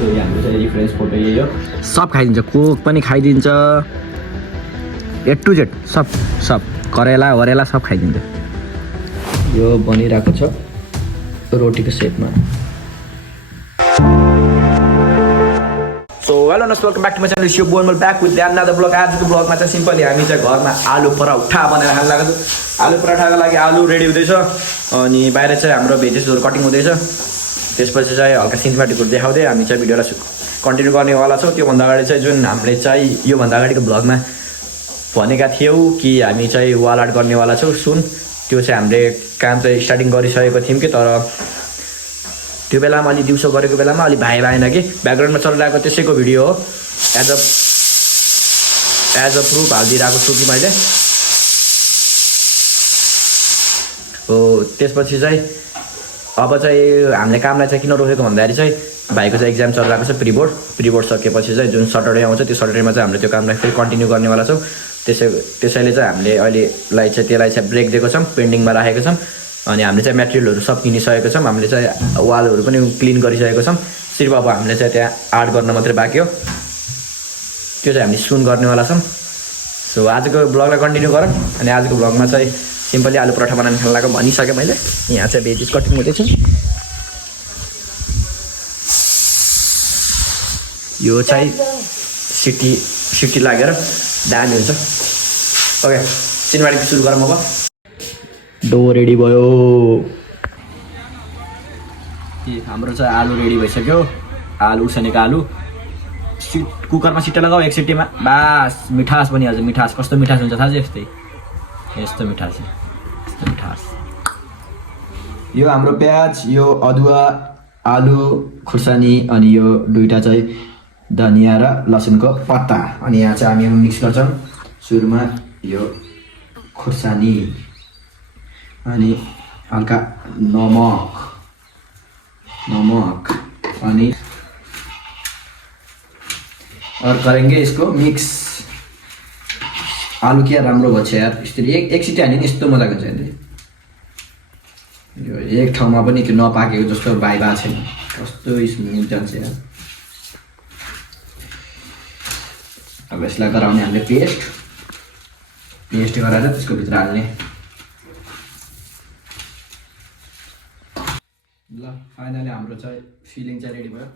So यो हाम्रो चाहिँ रेफरेन्स फोटो यही हो। सब खाइदिन्छ, कोक पनि खाइदिन्छ, ए टु जेड सब करेला वरेला सब खाइदिन्छ। यो बनिरहेको छ रोटीको सेपमा। सो हेलो नमस्ते, welcome back to my channel, यो बोनमल ब्याक विथ अनदर ब्लग। आजको ब्लगमा चाहिँ सिम्पली हामी चाहिँ घरमा आलु पराठा बनाएर खान लागेको छु। आलु पराठाको लागि आलु रेडी हुँदैछ, अनि बाहिर चाहिँ हाम्रो भेजेसहरू कटिङ हुँदैछ। त्यसपछि चाहिँ हल्का सिनेमेटिकहरू देखाउँदै हामी चाहिँ भिडियोलाई कन्टिन्यू गर्नेवाला छौँ। त्योभन्दा अगाडि चाहिँ जुन हामीले चाहिँ योभन्दा अगाडिको ब्लगमा भनेका थियौँ कि हामी चाहिँ वाल आर्ट गर्नेवाला छौँ सुन, त्यो चाहिँ हामीले काम चाहिँ स्टार्टिङ गरिसकेको थियौँ कि, तर त्यो बेलामा अलि दिउँसो गरेको बेलामा अलि भएन कि ब्याकग्राउन्डमा चलिरहेको त्यसैको भिडियो हो। एज अ प्रुफ हालिदिइरहेको छु कि मैले हो। त्यसपछि चाहिँ अब चाहिँ हामीले कामलाई चाहिँ किन रोकेको भन्दाखेरि चाहिँ भाइको चाहिँ एक्जाम चलिरहेको छ, प्रिबोर्ड सकेपछि चाहिँ जुन सटरडे आउँछ त्यो सटरडेमा चाहिँ हामीले त्यो कामलाई फेरि कन्टिन्यू गर्नेवाला छौँ। त्यसैले चाहिँ हामीले अहिलेलाई चाहिँ त्यसलाई चाहिँ ब्रेक दिएको छौँ, पेन्डिङमा राखेको छौँ। अनि हामीले चाहिँ मेटेरियलहरू सब किनिसकेको छौँ, हामीले चाहिँ वालहरू पनि क्लिन गरिसकेको छौँ। सिर्फ अब हामीले चाहिँ त्यहाँ आर्ट गर्न मात्रै बाँकी हो, त्यो चाहिँ हामीले सुन गर्नेवाला छौँ। सो आजको ब्लगलाई कन्टिन्यू गरौँ। अनि आजको ब्लगमा चाहिँ सिम्पली आलु पराठा बनाउनु खान लागेको भनिसकेँ मैले। यहाँ चाहिँ भेजिस कटिङ हुँदैछ। यो चाहिँ सिटी लागेर दामी हुन्छ। ओके, सिनेमेटिक सुरु गरौँ अब। डो रेडी भयो। हाम्रो चाहिँ आलु रेडी भइसक्यो। आलु उसिनेको आलु कुकरमा सिटी लगाऊ, एक सिटीमा बास मिठास बनिहाल्छ। मिठास कस्तो मिठास हुन्छ थाहा छ? यस्तो मिठास। यो हाम्रो प्याज, यो अदुवा, आलु खुर्सानी, अनि यो दुईवटा चाहिँ धनियाँ र लसुनको पत्ता। अनि यहाँ चाहिँ हामी मिक्स गर्छौँ। सुरुमा यो खुर्सानी, अनि हल्का नमक अनि और करेंगे इसको मिक्स। आलु क्या राम्रो भन्छ यार, यसरी एक सिटी हाल्यो नि यस्तो मजाको हुन्छ नि। यो एक ठाउँमा पनि त्यो नपाकेको जस्तो भाइ भएको छैन, कस्तो स्मुथ जान्छ यार। अब यसलाई गराउने हामीले पेस्ट गरेर त्यसको भित्र हाल्ने। ल फाइनली हाम्रो चाहिँ फिलिङ चाहिँ रेडी भयो।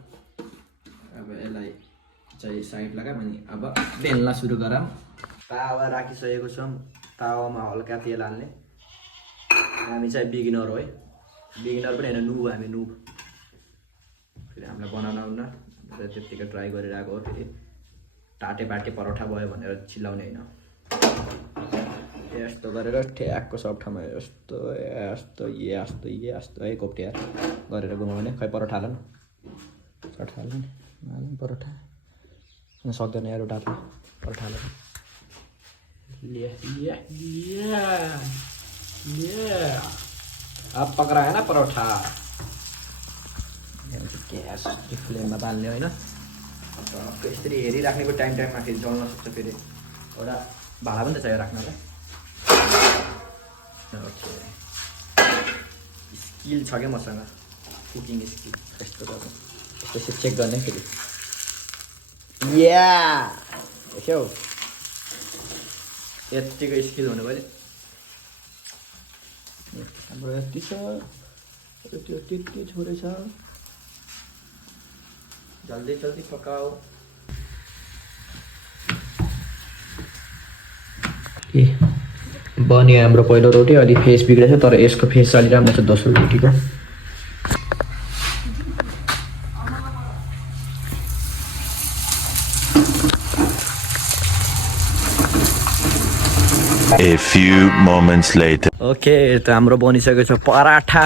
अब यसलाई चाहिँ साइड लगाऊँ अनि अब बेल्न सुरु गरौँ। तावा राखिसकेको छौँ, तावामा हल्का तेल हाल्ने। हामी चाहिँ बिगिनर हो है, बिगिनर पनि होइन, नुब। हामी नुब, फेरि हामीलाई बनाउन आउन र त्यत्तिकै ट्राई गरिरहेको हो। फेरि टाटे परोठा भयो भनेर चिल्लाउने होइन। यस्तो गरेर ठ्याक्को सब ठाउँमा यस्तो है कोप्टियार गरेर घुमाउने। खै परोठा हाल्नु परोठा सक्दैन यार, उता परोठा हाल्नु। अब पक्रायो ना परोठा। ग्यास फ्लेममा बाल्ने होइन, यसरी हेरिराख्नेको टाइममा फेरि जल्न सक्छ। फेरि एउटा भाडा पनि त चाहियो राख्नलाई। स्किल छ क्या मसँग, कुकिङ स्किल। यस्तो गर्नु, यस्तो चेक गर्ने फेरि। देख्यौ, यत्तिको स्किल हुनु पऱ्यो। हाम्रो यति छ, त्यो त्यति छोडेछ। जल्दी पकाओ। बन्यो हाम्रो पहिलो रोटी। अलि फेस बिग्रेछ, तर यसको फेस अलि राम्रो छ दोस्रो रोटीको। A few moments later. Okay, त हाम्रो बनिसकेको छ पराठा।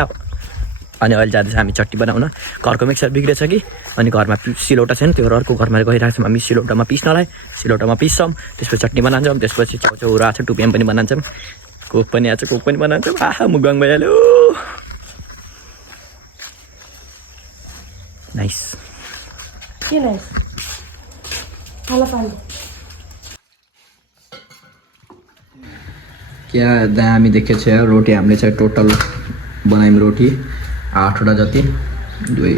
अनि अहिले जाँदैछ हामी चट्टी बनाउन। घरको मिक्सर बिग्रेछ कि, अनि घरमा सिलौटा छैन, त्यो अर्को घरमा गइरहेको छौँ हामी सिलौटामा पिस्नलाई। सिलौटामा पिस्छौँ, त्यसपछि चट्नी बनाउँछौँ। त्यसपछि छेउछेउ आएको छ, टुपिएम पनि बनाउँछौँ, कोक पनि आएको छ, कोक पनि बनाउँछौँ। मुगाङ भइहाल्यो। नाइस। क्या दामी देखेको छ यार रोटी। हामीले चाहिँ टोटल बनायौँ रोटी 8वटा जति, 2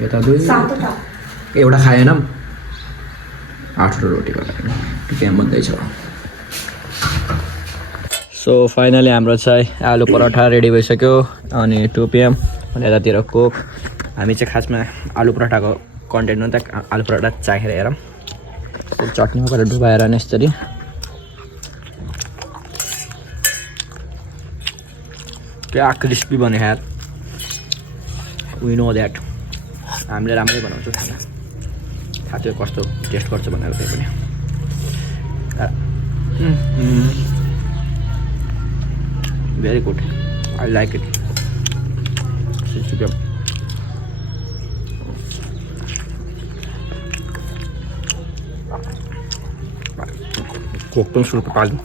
यता 2 एउटा खाएन 8 रोटी बनायो 2 PM बन्दैछ सो फाइनली हाम्रो चाहिँ आलु पराठा रेडी भइसक्यो अनि 2 PM अनि यतातिर कोक हामी चाहिँ खासमा आलु पराठाको कन्टेन्ट हो नि त आलु पराठा चाखेर हेरौँ चटनीमा गरेर डुबाएर नि यसरी क्या क्रिस्पी बन्यो यार वी नो द्याट हामीले राम्रै बनाउँछौँ खाना थाहा थियो कस्तो टेस्ट गर्छ भनेर त्यही पनि very good I like it Coke पनि सुरु पाल्नु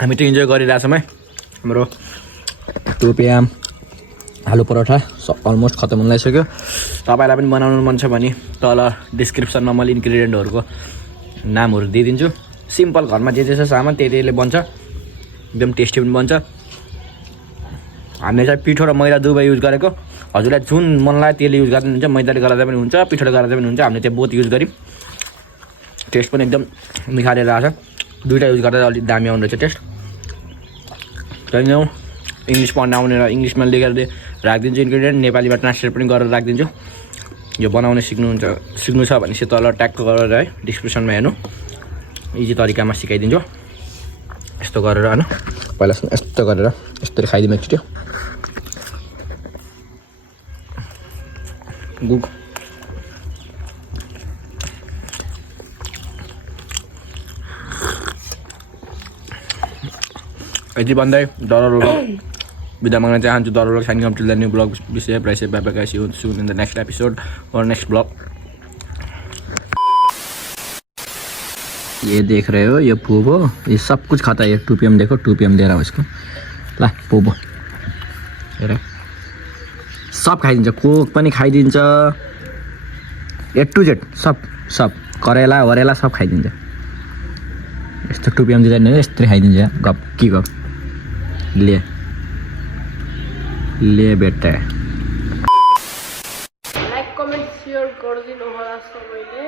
हामी त इन्जोय गरिरहेछौँ है हाम्रो 2 PM आलु पराठा अलमोस्ट खतम हुन लागिसक्यो तपाईँलाई पनि बनाउनु मन छ भने तल डिस्क्रिप्सनमा मैले इन्ग्रिडियन्टहरूको नामहरू दिइदिन्छु सिम्पल घरमा जे छ सामान त्यतिले बन्छ एकदम टेस्टी पनि बन्छ हामीले चाहिँ पिठो र मैदा दुवै युज गरेको हजुरलाई जुन मन लाग्यो त्यसले युज गर्दा पनि हुन्छ मैदाले गर्दा पनि हुन्छ पिठोले गर्दा पनि हुन्छ हामीले त्यो बोथ युज गऱ्यौँ टेस्ट पनि एकदम निखारेर आएको छ दुईवटा युज गर्दा अलिक दामी आउँदो रहेछ टेस्ट त्यहाँदेखि इङ्ग्लिस पढ्न आउने र इङ्ग्लिसमा लेखेर राखिदिन्छु इन्ग्रिडियन्ट नेपालीमा ट्रान्सलेट पनि गरेर राखिदिन्छु यो बनाउन सिक्नु छ भने चाहिँ तल ट्याग गरेर है डिस्क्रिप्सनमा हेर्नु इजी तरिकामा सिकाइदिन्छु यस्तो गरेर होइन पहिला यस्तो गरेर यस्तरी खाइदिउँ एकचोटि गुड यति भन्दै डरलो बिदा माग्न चाहन्छु डरलो साइन come to the new blog विषय प्राइस बाबा guys you soon in the next episode और नेक्स्ट ब्लॉग ये देख रहे हो ये पोपो ये सब कुछ खाता है ये 2 PM देखो 2 PM दे रहा हूँ इसको ला पोपो हेर सब खाइदिन्छ कोक पनि खाइदिन्छ A to Z सब करेला वरेला सब खाइदिन्छ यस्तो 2 PM दिँदैन यस्तै खाइदिन्छ गप के गप ले बेटा लाइक कमेन्ट सेयर गरिदिनु होला सबैले